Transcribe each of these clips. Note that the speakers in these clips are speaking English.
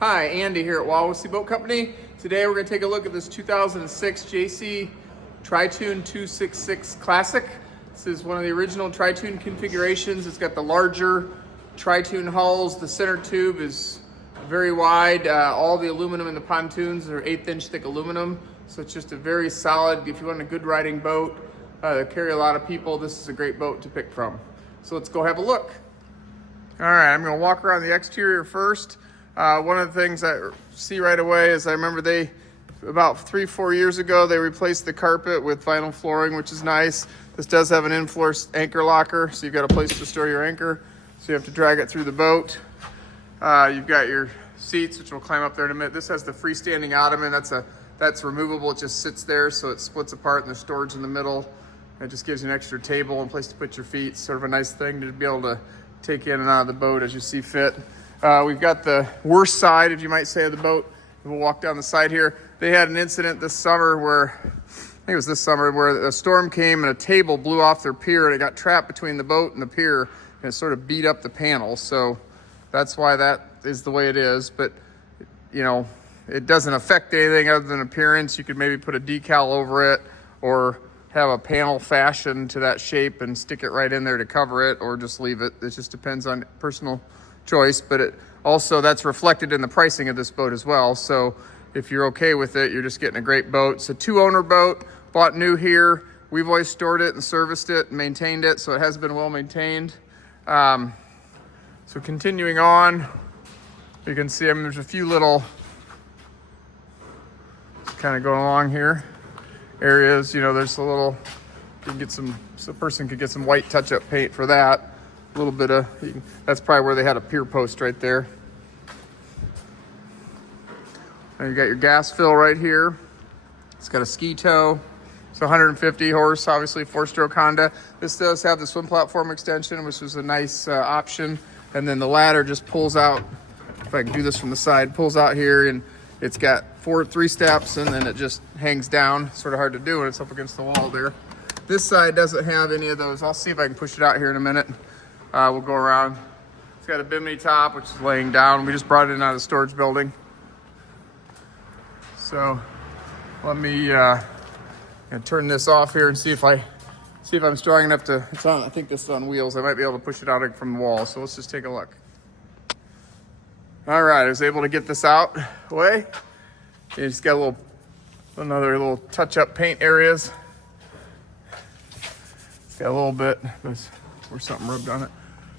Hi, Andy here at Wawasee Boat Company. Today we're going to take a look at this 2006 JC TriToon 266 Classic. This is one of the original TriToon configurations. It's got the larger TriToon hulls. The center tube is very wide. All the aluminum in the pontoons are 1/8 inch thick aluminum. So it's just a very solid, if you want a good riding boat, carry a lot of people, this is a great boat to pick from. So let's go have a look. All right, I'm going to walk around the exterior first. One of the things I see right away is I remember about 3-4 years ago, they replaced the carpet with vinyl flooring, which is nice. This does have an in-floor anchor locker, so you've got a place to store your anchor, so you have to drag it through the boat. You've got your seats, which we'll climb up there in a minute. This has the freestanding ottoman. That's removable. It just sits there, so it splits apart, and there's storage in the middle. It just gives you an extra table and place to put your feet. Sort of a nice thing to be able to take in and out of the boat as you see fit. We've got the worst side, if you might say, of the boat. We'll walk down the side here. They had an incident this summer where, I think it was this summer, where a storm came and a table blew off their pier and it got trapped between the boat and the pier and it sort of beat up the panel. So that's why that is the way it is. But, you know, it doesn't affect anything other than appearance. You could maybe put a decal over it or have a panel fashioned to that shape and stick it right in there to cover it, or just leave it. It just depends on personal choice, but it also, that's reflected in the pricing of this boat as well. So if you're okay with it, you're just getting a great boat. It's a 2-owner boat, bought new here. We've always stored it and serviced it and maintained it, so it has been well maintained. So continuing on, you can see, there's a few little, kind of going along here, areas, you know, there's a little, you can get so a person could get some white touch-up paint for that. A little bit of, that's probably where they had a pier post right there. And you got your gas fill right here. It's got a ski tow. It's 150 horse, obviously 4-stroke Honda. This does have the swim platform extension, which is a nice option. And then the ladder just pulls out, if I can do this from the side, pulls out here, and it's got 3 steps, and then it just hangs down. It's sort of hard to do when it's up against the wall there. This side doesn't have any of those. I'll see if I can push it out here in a minute. We'll go around. It's got a bimini top, which is laying down. We just brought it in out of the storage building. So let me turn this off here and see if I'm strong enough to, it's on, I think this is on wheels. I might be able to push it out from the wall. So let's just take a look. All right, I was able to get this out away. It's got another little touch-up paint areas. It's got a little bit, where something rubbed on it.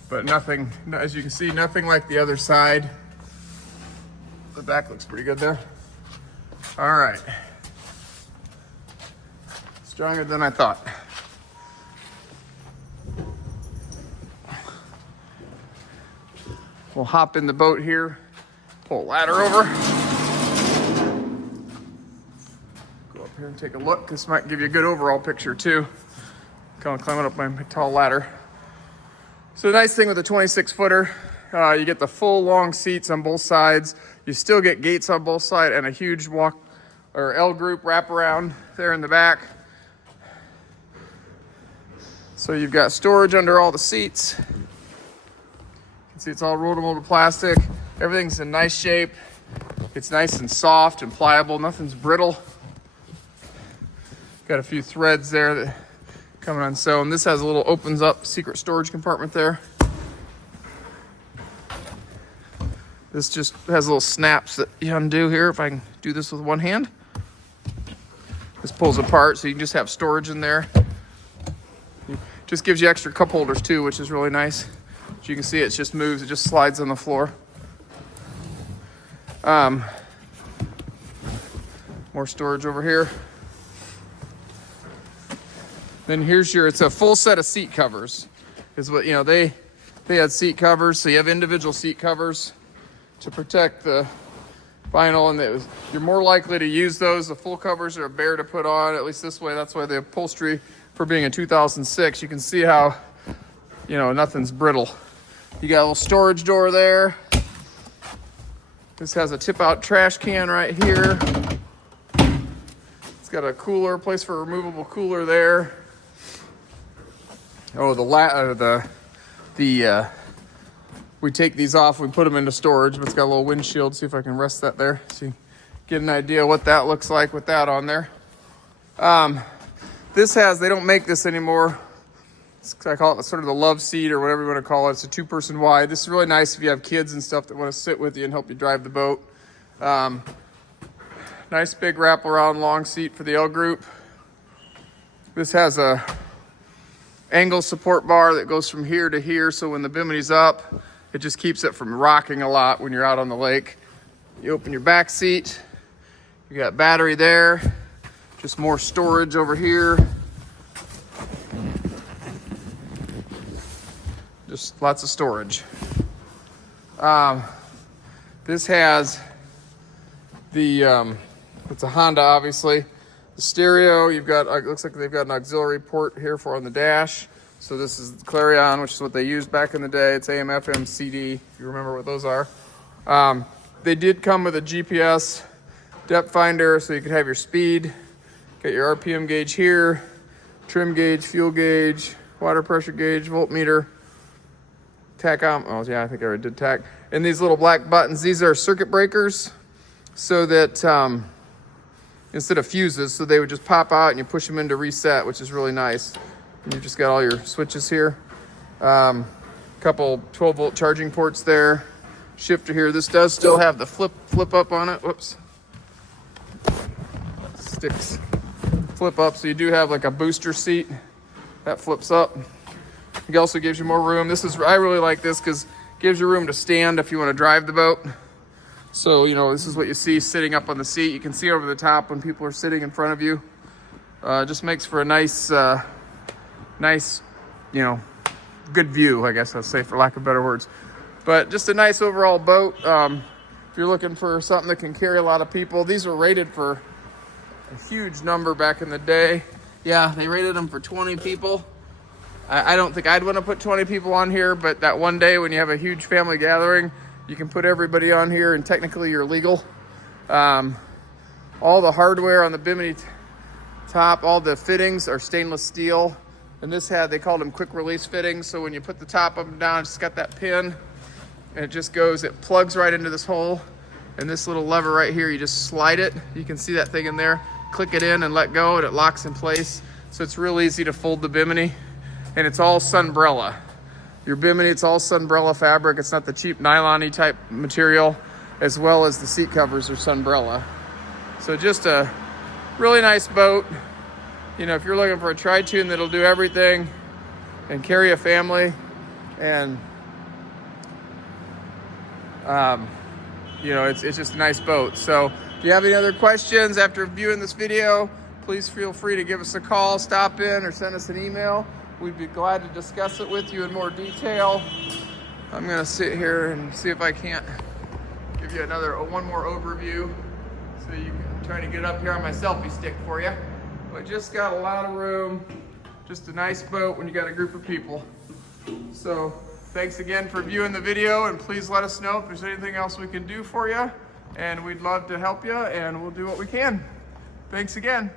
But nothing, as you can see, nothing like the other side. The back looks pretty good there. All right. Stronger than I thought. We'll hop in the boat here, pull a ladder over. Go up here and take a look. This might give you a good overall picture too. Kind of climbing up my tall ladder. So the nice thing with the 26-footer, you get the full long seats on both sides. You still get gates on both sides and a huge L group wraparound there in the back. So you've got storage under all the seats. You can see it's all rollable plastic. Everything's in nice shape. It's nice and soft and pliable. Nothing's brittle. Got a few threads there that coming unsewn. This has a little opens up secret storage compartment there. This just has little snaps that you undo here. If I can do this with one hand. This pulls apart so you can just have storage in there. Just gives you extra cup holders too, which is really nice. As you can see, it just moves, it just slides on the floor. More storage over here. Then here's it's a full set of seat covers. Is what, you know, they had seat covers, so you have individual seat covers to protect the vinyl, and you're more likely to use those. The full covers are a bear to put on, at least this way. That's why the upholstery, for being a 2006, you can see how, you know, nothing's brittle. You got a little storage door there. This has a tip-out trash can right here. It's got a cooler, place for a removable cooler there. Oh, the we take these off, we put them into storage, but it's got a little windshield. See if I can rest that there so you get an idea what that looks like with that on there. They don't make this anymore. I call it sort of the love seat or whatever you want to call it. It's a 2-person wide. This is really nice if you have kids and stuff that want to sit with you and help you drive the boat. Nice big wraparound long seat for the L group. This has a angle support bar that goes from here to here, so when the bimini's up, it just keeps it from rocking a lot when you're out on the lake. You open your back seat, you got battery there, just more storage over here. Just lots of storage. This has the, it's a Honda obviously. The stereo, you've got, it looks like they've got an auxiliary port here for on the dash. So this is the Clarion, which is what they used back in the day. It's AM, FM, CD, if you remember what those are. They did come with a GPS depth finder, so you could have your speed. Got your RPM gauge here, trim gauge, fuel gauge, water pressure gauge, voltmeter, tach. Oh yeah, I think I already did tach. And these little black buttons, these are circuit breakers, so that instead of fuses, so they would just pop out and you push them in to reset, which is really nice. And you've just got all your switches here. Couple 12-volt charging ports there. Shifter here. This does still have the flip up on it. Whoops. Sticks flip up, so you do have like a booster seat that flips up. It also gives you more room. I really like this because it gives you room to stand if you want to drive the boat. So, you know, this is what you see sitting up on the seat. You can see over the top when people are sitting in front of you. Just makes for a nice, you know, good view, I guess I'll say, for lack of better words. But just a nice overall boat. If you're looking for something that can carry a lot of people, these were rated for a huge number back in the day. Yeah, they rated them for 20 people. I don't think I'd want to put 20 people on here, but that one day when you have a huge family gathering, you can put everybody on here and technically you're legal. All the hardware on the bimini top, all the fittings are stainless steel. And they called them quick release fittings. So when you put the top up and down, it's got that pin and it just goes, it plugs right into this hole. And this little lever right here, you just slide it. You can see that thing in there. Click it in and let go and it locks in place. So it's real easy to fold the bimini. And it's all sunbrella. Your bimini, it's all sunbrella fabric. It's not the cheap nylon-y type material, as well as the seat covers are sunbrella. So just a really nice boat. You know, if you're looking for a TriToon that'll do everything and carry a family and, you know, it's just a nice boat. So if you have any other questions after viewing this video, please feel free to give us a call, stop in, or send us an email. We'd be glad to discuss it with you in more detail. I'm gonna sit here and see if I can't give you one more overview. So you can try to get up here on my selfie stick for you. But just got a lot of room. Just a nice boat when you got a group of people. So thanks again for viewing the video, and please let us know if there's anything else we can do for you. And we'd love to help you, and we'll do what we can. Thanks again.